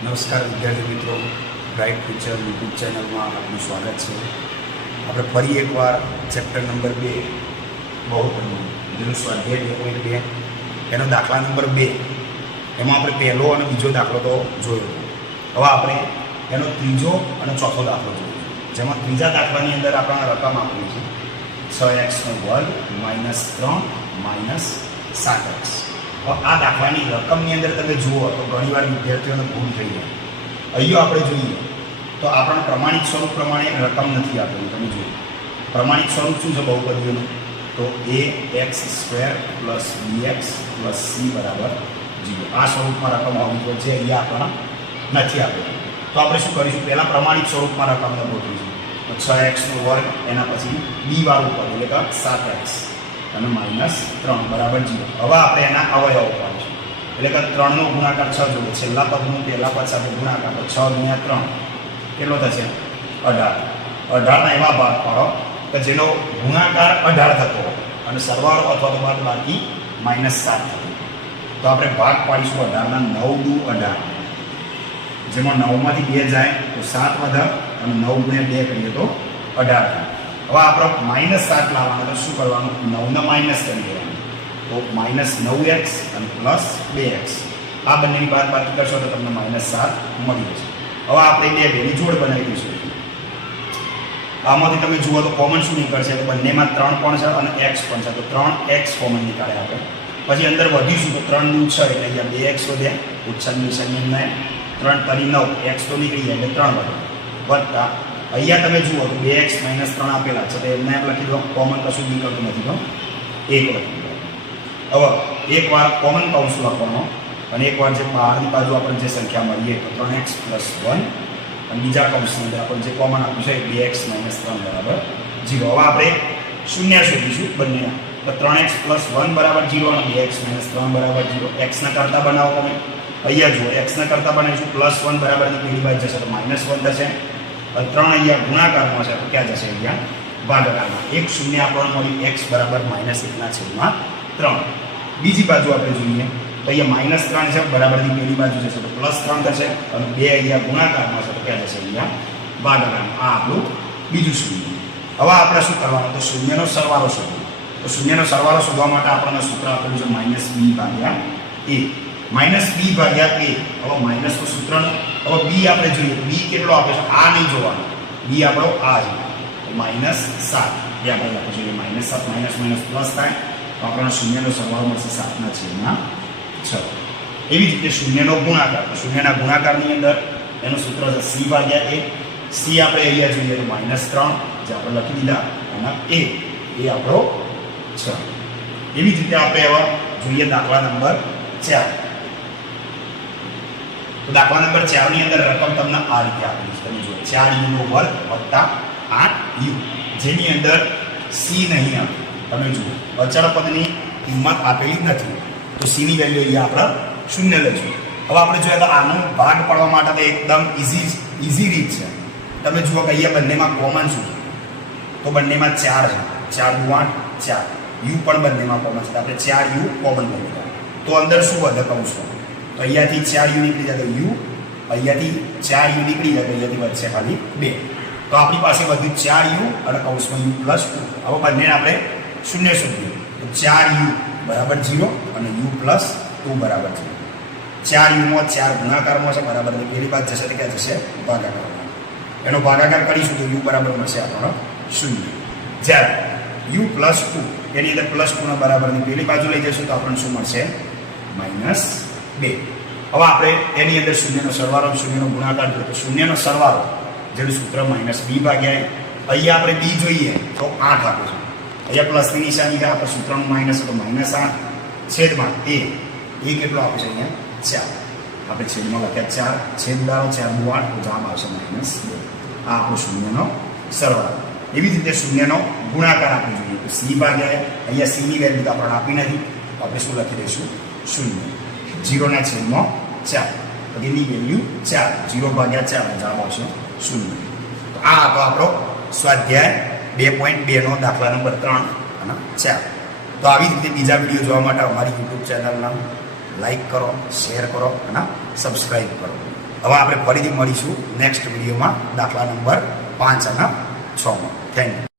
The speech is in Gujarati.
નમસ્કાર વિદ્યાર્થી મિત્રો, બ્રાઇટ ફ્યુચર યુટ્યુબ ચેનલમાં આપનું સ્વાગત છે. આપણે ફરી એકવાર ચેપ્ટર નંબર 2 બહુપદીનું સ્વાધ્યાય 2.2 એનો દાખલા નંબર 2 એમાં આપણે પહેલો અને બીજો દાખલો તો જોયો. હવે આપણે એનો ત્રીજો અને ચોથો દાખલો જોયો, જેમાં ત્રીજા દાખલાની અંદર આપણને રકમ આપેલી છે 6x² - 3 - 7x. આ દાખલાની રકમની અંદર તમે જુઓ તો ઘણીવાર વિદ્યાર્થીઓને ભૂલ થઈ જાય. અહીં આપણે જોઈએ તો આપણને પ્રમાણિત સ્વરૂપ પ્રમાણે રકમ નથી આપેલી. તમે જુઓ પ્રમાણિત સ્વરૂપ શું છે બહુપદીઓનું, તો ax² + bx + c = 0. આ સ્વરૂપમાં રકમ હોવી જોઈએ, જે અહીંયા આપણને નથી આપેલી. તો આપણે શું કરીશું, પહેલાં પ્રમાણિત સ્વરૂપમાં રકમને ગોઠવીશું. તો 6x² એના પછી b વાળું પદ એટલે કે 7x અને -3 = 0. હવે આપણે એના અવયવો પાડીશું, એટલે કે 3નો ગુણાકાર 6 જોડે છેલ્લા પદનું પહેલા પદ સાથે ગુણાકાર, તો 6 × 3 કેટલો થશે 18. 18ના એવા ભાગ પાડો કે જેનો ગુણાકાર 18 થતો હોય અને સરવાળો અથવા તો બાદબાકી -7 થતો. તો આપણે ભાગ પાડીશું 18ના 9 × 18, જેમાં 9માંથી 2 જાય તો 7 વધે અને 9 × 2 કરીએ તો 18 થાય. હવે આપણે -7 લાવવાનું, તો શું કરવાનું, 9ને માઇનસ કરી દેવાનું. તો -9x અને +2x, આ બંનેની બાદબાકી કરશો તો તમને -7 મળી જશે. હવે આપણે બેની જોડ બનાવી દઈશું. આમાંથી તમે જુઓ તો કોમન શું નીકળશે, તો બંનેમાં 3 પણ છે અને x પણ છે, તો 3x કોમન નીકાળે આપણે. પછી અંદર વધીશું તો 3 × 6 એટલે અહીંયા 2x વધ્યા, ઉચ્છાની નિશાની 3 × 9 x તો નીકળી જાય એટલે 3 વધે, વત્તા અહીંયા તમે જુઓ તો 2x - 3 આપેલા છે, તો એમને એમ લખી દો, કોમન કશું નીકળતું નથી તો 1 લખી દો. હવે એકવાર કોમન કૌંસ લખવાનો અને એકવાર જે બહારની બાજુ આપણે જે સંખ્યા મળીએ તો 3x + 1 અને બીજા કૌંસની અંદર આપણે જે કોમન આપ્યું છે 2x - 3 = 0. હવે આપણે શૂન્ય શોધીશું બંનેના, તો 3x + 1 = 0 અને 2x - 3 = 0. x ના કરતા બનાવો તમે, અહીંયા જુઓ x ના કરતા બનાવીશું, +1 બરાબરની પેલી બાજુ જશે તો -1 થશે. 3 અહીંયા ગુણાકારમાં છે તો ક્યાં જશે, અહીંયા ભાગાકારમાં. 1 0 આપણને મળ્યું, x = -1/3. બીજી બાજુ આપણે જોઈએ તો અહીંયા -3 છે, બરાબરની પેલી બાજુ જશે તો +3 થશે અને 2 અહીંયા ગુણાકારમાં છે તો ક્યાં જશે, અહીંયા ભાગાકારમાં. આ આપણું બીજું શૂન્ય. હવે આપણે શું કરવાનું, તો શૂન્યનો સરવાળો શોધવો. તો શૂન્યનો સરવાળો શોધવા માટે આપણને સૂત્ર આપેલું છે -b/a. -b/a. હવે માઇનસ તો સૂત્રનું. હવે b આપણે જોઈએ, b કેટલો આપે છે, આ નહીં જોવાનું, b આપણો આ છે, તો -7 એ આપણે લખીશું. -7 - પ્લસ થાય તો આપણને શૂન્યનો સરવાળો મળશે 7/6. એવી જ રીતે શૂન્યનો ગુણાકાર, તો શૂન્યના ગુણાકારની અંદર એનું સૂત્ર છે c/a. c આપણે અહીંયા જોઈએ તો -3 જે આપણે લખી દીધા અને a એ આપણો 6. એવી જ રીતે આપણે હવે જોઈએ દાખલા નંબર 4. તો દાખલા નંબર 4 ની અંદર રકમ તમને આ રીતે આપેલી છે, તમે જુઓ 4u² + 8u, જેની અંદર c નહીં આપે. તમે જુઓ અચળ પદની કિંમત આપેલી નથી, તો c ની વેલ્યુ અહીંયા આપણે 0 લઈશું. હવે આપણે જોઈએ તો આનો ભાગ પાડવા માટે તો એકદમ ઈઝી રીત છે. તમે જુઓ કે અહીંયા બંનેમાં કોમન શું છે, તો બંનેમાં 4 છે, 4 × 8 4, u પણ બંનેમાં કોમન છે, આપણે 4u કોમન લઈ લીધા. તો અંદર શું વધે કૌંસમાં, તો અહીંયાથી 4u નીકળી જાય તો u, અહીંયાથી 4u નીકળી જાય તો અહીંયાથી વધશે ખાલી 2. તો આપણી પાસે બધું 4u અને કૌંસમાં u + 2. હવે બંનેને આપણે શૂન્ય શોધીએ તો 4u = 0 અને u + 2 = 0. 4u માં 4 ગુણાકારમાં છે, બરાબર પેલી બાજુ જશે તો ક્યાં જશે, ભાગાકારમાં. એનો ભાગાકાર કરીશું તો u બરાબર મળશે આપણને 0. જ્યારે u + 2 એની અંદર +2 ના બરાબરની પેલી બાજુ લઈ જશું તો આપણને શું મળશે, -2. હવે આપણે એની અંદર શૂન્યનો સરવાળો, શૂન્યનો ગુણાકાર જોઈએ તો શૂન્યનો સરવાળો જેનું સૂત્ર -b/a. અહીંયા આપણે b જોઈએ તો 8 આપે છે, અહીંયા પ્લસની નિશાની છે, આપણે સૂત્રનું માઇનસ તો -8 છેદમાં a કેટલો આપે છે, અહીંયા 4. આપણે છેદમાં લખ્યા 4, છેદ ઉડાડો 4 × 8 તો જવાબ આવશે -2. આ આપણો શૂન્યનો સરવાળો. એવી જ રીતે શૂન્યનો ગુણાકાર આપણે જોઈએ તો c/a. અહીંયા c ની વેલ્યુ તો આપણને આપી નથી, તો આપણે શું લખી દઈશું, 0 0 ના છેદમાં 4, તો એની વેલ્યુ 4, 0/4 જવાબ આવશે 0. તો આ હતો આપણો સ્વાધ્યાય 2.2 નો દાખલા નંબર 3 અને 4. તો આવી જ રીતે બીજા વિડીયો જોવા માટે અમારી યુટ્યુબ ચેનલને લાઈક કરો, શેર કરો અને સબસ્ક્રાઈબ કરો. હવે આપણે ફરીથી મળીશું નેક્સ્ટ વિડીયોમાં દાખલા નંબર 5 અને 6માં. Thank you.